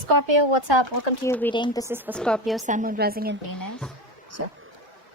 Scorpio, what's up? Welcome to your reading. This is for Scorpio, Sun, Moon, Rising, and Venus. So,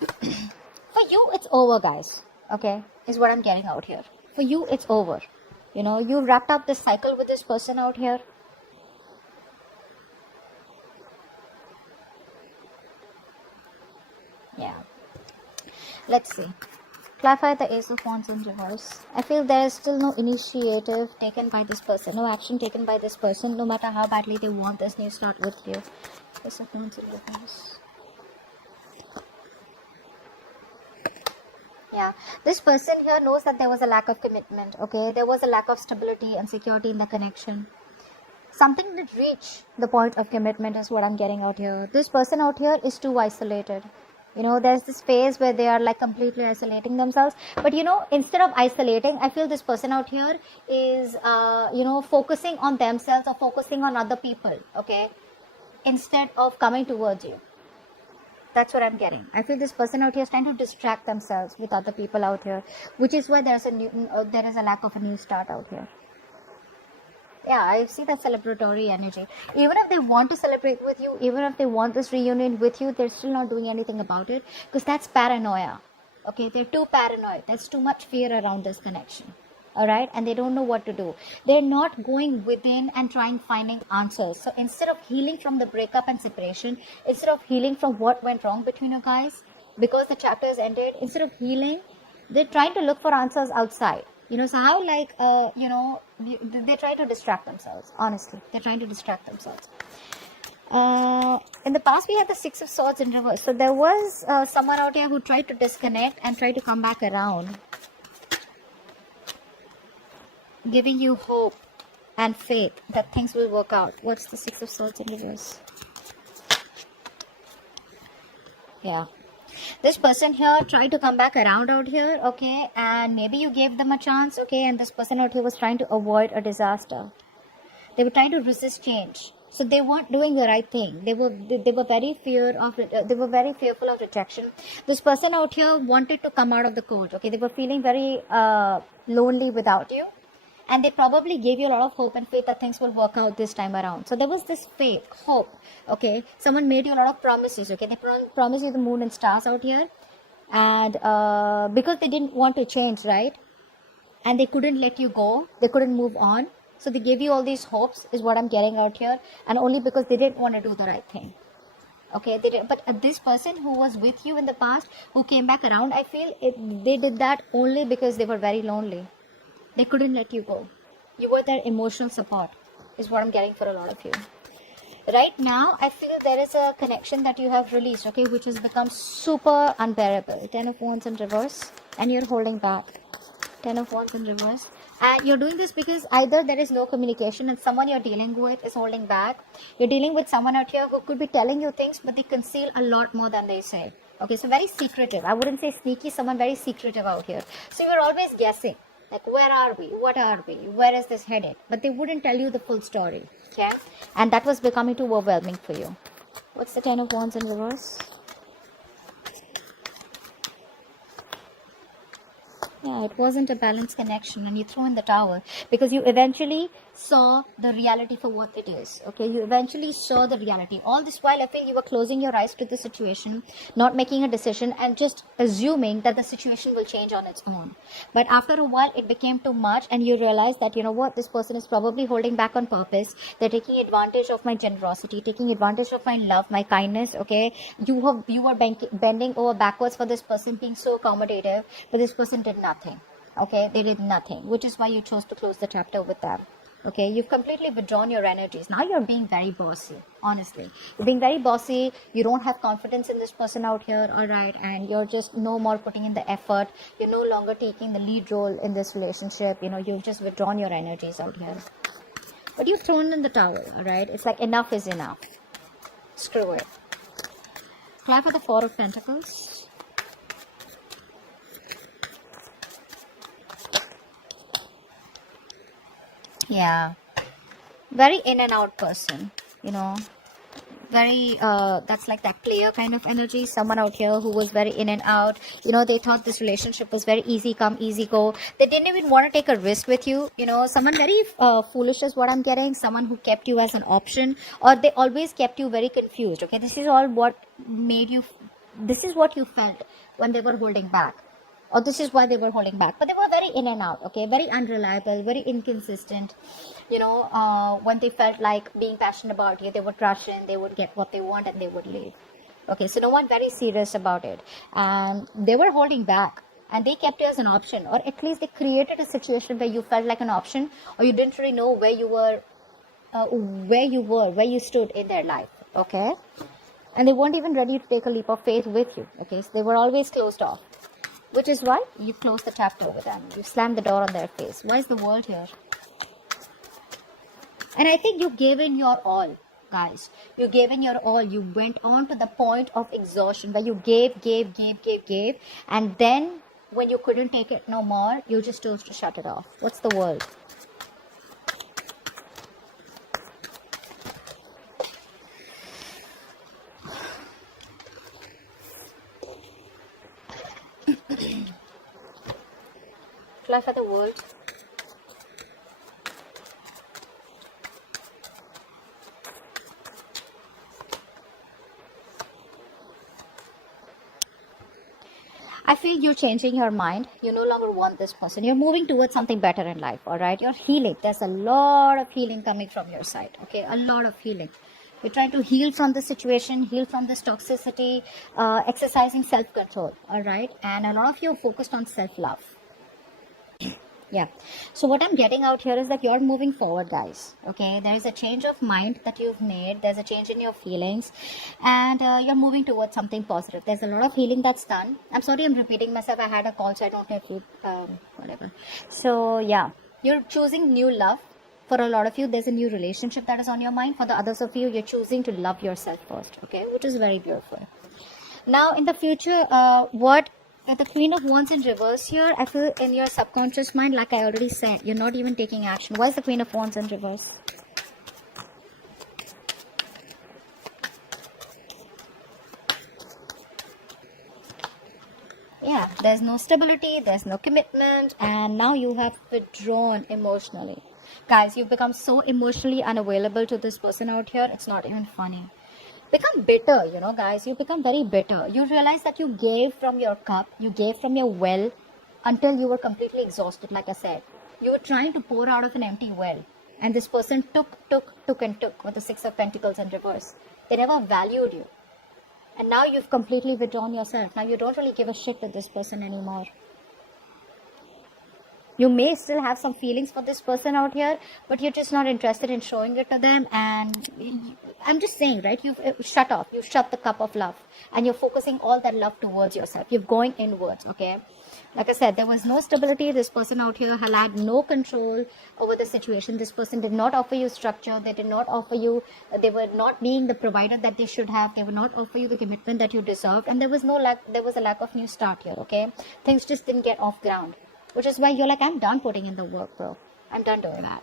for you, it's over, guys. Okay, is what I'm getting out here. For you, it's over. You know, you wrapped up this cycle with this person out here. Yeah. Let's see. Clarify the Ace of Wands in reverse. I feel there is still no initiative taken by this person, no action taken by this person, no matter how badly they want this new start with you. Ace of Wands in reverse. Yeah, this person here knows that there was a lack of commitment, okay? There was a lack of stability and security in the connection. Something did reach the point of commitment is what I'm getting out here. This person out here is too isolated. You know, there's this phase where they are like completely isolating themselves. But, you know, instead of isolating, I feel this person out here is, focusing on themselves or focusing on other people, okay? Instead of coming towards you. That's what I'm getting. I feel this person out here is trying to distract themselves with other people out here, which is why there is a lack of a new start out here. Yeah, I see that celebratory energy. Even if they want to celebrate with you, even if they want this reunion with you, they're still not doing anything about it because that's paranoia. Okay, they're too paranoid. There's too much fear around this connection. All right, and they don't know what to do. They're not going within and finding answers. So instead of healing from the breakup and separation, instead of healing from what went wrong between you guys, because the chapter has ended, instead of healing, they're trying to look for answers outside. You know, so how they try to distract themselves. Honestly, they're trying to distract themselves. In the past, we had the Six of Swords in reverse. So there was someone out here who tried to disconnect and tried to come back around, giving you hope and faith that things will work out. What's the Six of Swords in reverse? Yeah. This person here tried to come back around out here, okay, and maybe you gave them a chance, okay, and this person out here was trying to avoid a disaster. They were trying to resist change, so they weren't doing the right thing. They were very fearful of rejection. This person out here wanted to come out of the cold, okay. They were feeling very lonely without you. And they probably gave you a lot of hope and faith that things will work out this time around. So there was this faith, hope, okay. Someone made you a lot of promises, okay. They promised you the moon and stars out here. And because they didn't want to change, right? And they couldn't let you go. They couldn't move on. So they gave you all these hopes is what I'm getting out here. And only because they didn't want to do the right thing. Okay, but this person who was with you in the past, who came back around, I feel they did that only because they were very lonely. They couldn't let you go. You were their emotional support, is what I'm getting for a lot of you. Right now, I feel there is a connection that you have released, okay, which has become super unbearable. 10 of Wands in reverse, and you're holding back. 10 of Wands in reverse. And you're doing this because either there is no communication and someone you're dealing with is holding back. You're dealing with someone out here who could be telling you things, but they conceal a lot more than they say. Okay, so very secretive. I wouldn't say sneaky, someone very secretive out here. So you're always guessing. Like, where are we? What are we? Where is this headed? But they wouldn't tell you the full story. Okay? And that was becoming too overwhelming for you. What's the 10 of Wands in reverse? Yeah, it wasn't a balanced connection and you threw in the towel because you eventually saw the reality for what it is. Okay, you eventually saw the reality. All this while, I feel you were closing your eyes to the situation, not making a decision and just assuming that the situation will change on its own. But after a while, it became too much and you realized that, you know what, this person is probably holding back on purpose. They're taking advantage of my generosity, taking advantage of my love, my kindness. Okay, you are bending over backwards for this person, being so accommodative, but this person did nothing. Okay, they did nothing, which is why you chose to close the chapter with them. Okay, you've completely withdrawn your energies. Now you're being very bossy, honestly. You're being very bossy. You don't have confidence in this person out here, all right? And you're just no more putting in the effort. You're no longer taking the lead role in this relationship. You know, you've just withdrawn your energies out here. But you've thrown in the towel, all right? It's like enough is enough. Screw it. Try for the Four of Pentacles. Yeah, very in and out person, you know, very that's like that player kind of energy. Someone out here who was very in and out, you know, they thought this relationship was very easy come easy go. They didn't even want to take a risk with you, you know. Someone very foolish is what I'm getting. Someone who kept you as an option, or they always kept you very confused. Okay, this is all what made you, this is what you felt when they were holding back, or this is why they were holding back. But they were very in and out, okay, very unreliable, very inconsistent, you know. When they felt like being passionate about you, they would rush in, they would get what they want, and they would leave. Okay, so no one very serious about it, and they were holding back, and they kept you as an option, or at least they created a situation where you felt like an option, or you didn't really know where you were, where you stood in their life. Okay, and they weren't even ready to take a leap of faith with you. Okay, so they were always closed off, which is why you close the chapter with them. You slam the door on their face. Why is the world here? And I think you gave in your all, guys. You gave in your all. You went on to the point of exhaustion where you gave. And then when you couldn't take it no more, you just chose to shut it off. What's the world? Fly for the world. I feel you're changing your mind. You no longer want this person. You're moving towards something better in life, all right? You're healing. There's a lot of healing coming from your side, okay? A lot of healing. You're trying to heal from the situation, heal from this toxicity, exercising self-control, all right? And a lot of you are focused on self-love. Yeah, so what I'm getting out here is that you're moving forward, guys. Okay, there is a change of mind that you've made. There's a change in your feelings, and you're moving towards something positive. There's a lot of healing that's done. I'm sorry I'm repeating myself. I had a call, so I don't know if you whatever. So yeah, you're choosing new love. For a lot of you, there's a new relationship that is on your mind. For the others of you, you're choosing to love yourself first, okay, which is very beautiful. Now in the future, what the Queen of Wands in reverse here, I feel in your subconscious mind, like I already said, you're not even taking action. Why is the Queen of Wands in reverse? Yeah, there's no stability, there's no commitment, and now you have withdrawn emotionally. Guys, you've become so emotionally unavailable to this person out here, it's not even funny. Become bitter, you know, guys. You become very bitter. You realize that you gave from your cup, you gave from your well until you were completely exhausted, like I said. You were trying to pour out of an empty well, and this person took with the Six of Pentacles in reverse. They never valued you. And now you've completely withdrawn yourself. Now you don't really give a shit to this person anymore. You may still have some feelings for this person out here, but you're just not interested in showing it to them. And I'm just saying, right? You've shut off. You've shut the cup of love. And you're focusing all that love towards yourself. You're going inwards, okay? Like I said, there was no stability. This person out here had no control over the situation. This person did not offer you structure. They did not offer you, they were not being the provider that they should have. They would not offer you the commitment that you deserved. And there was a lack of new start here, okay? Things just didn't get off ground. Which is why you're like, I'm done putting in the work, bro. I'm done doing that.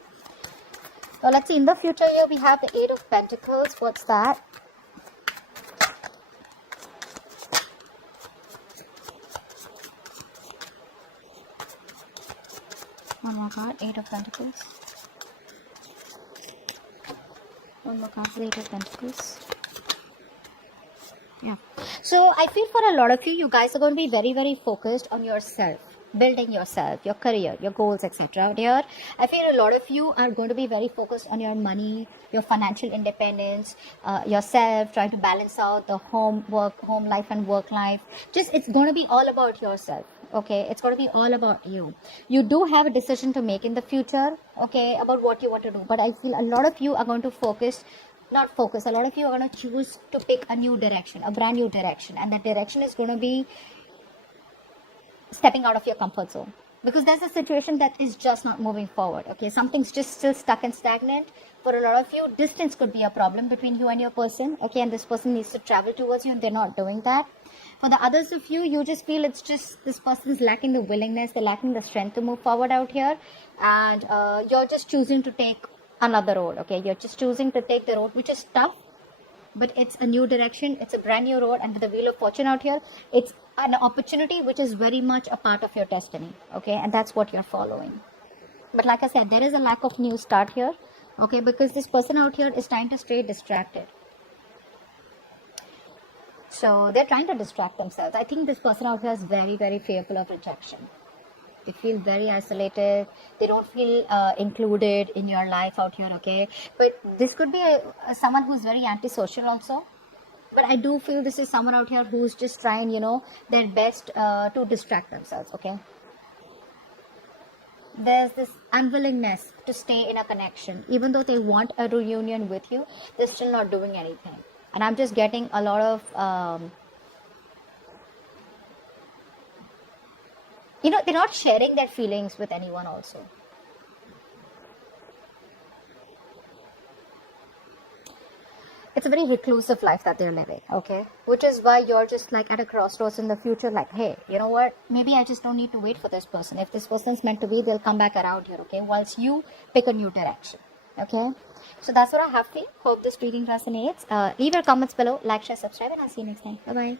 So let's see, in the future here, we have the Eight of Pentacles. What's that? One more card, Eight of Pentacles. One more card, Eight of Pentacles. Yeah. So I feel for a lot of you, you guys are going to be very, very focused on yourself. Building yourself, your career, your goals, etc. Out here, I feel a lot of you are going to be very focused on your money, your financial independence, yourself, trying to balance out the home life and work life. Just, it's going to be all about yourself. Okay, it's going to be all about you. You do have a decision to make in the future, okay, about what you want to do. But I feel a lot of you are going to a lot of you are going to choose to pick a new direction, a brand new direction. And that direction is going to be stepping out of your comfort zone, because there's a situation that is just not moving forward. Okay, something's just still stuck and stagnant. For a lot of you, distance could be a problem between you and your person. Okay, and this person needs to travel towards you, and they're not doing that. For the others of you, you just feel it's just this person's lacking the willingness, they're lacking the strength to move forward out here, and you're just choosing to take another road. Okay, you're just choosing to take the road which is tough, but it's a new direction, it's a brand new road, and with the wheel of fortune out here, it's an opportunity which is very much a part of your destiny, okay, and that's what you're following. But like I said, there is a lack of new start here, okay, because this person out here is trying to stay distracted. So they're trying to distract themselves. I think this person out here is very, very fearful of rejection. They feel very isolated. They don't feel included in your life out here, okay? But this could be someone who's very antisocial also. But I do feel this is someone out here who's just trying, their best to distract themselves, okay? There's this unwillingness to stay in a connection. Even though they want a reunion with you, they're still not doing anything. And I'm just getting a lot of, they're not sharing their feelings with anyone also. It's a very reclusive life that they're living, okay? Which is why you're just like at a crossroads in the future, like, hey, you know what? Maybe I just don't need to wait for this person. If this person's meant to be, they'll come back around here, okay? Whilst you pick a new direction, okay? So that's what I have for you. Hope this reading resonates. Leave your comments below, like, share, subscribe, and I'll see you next time. Bye-bye.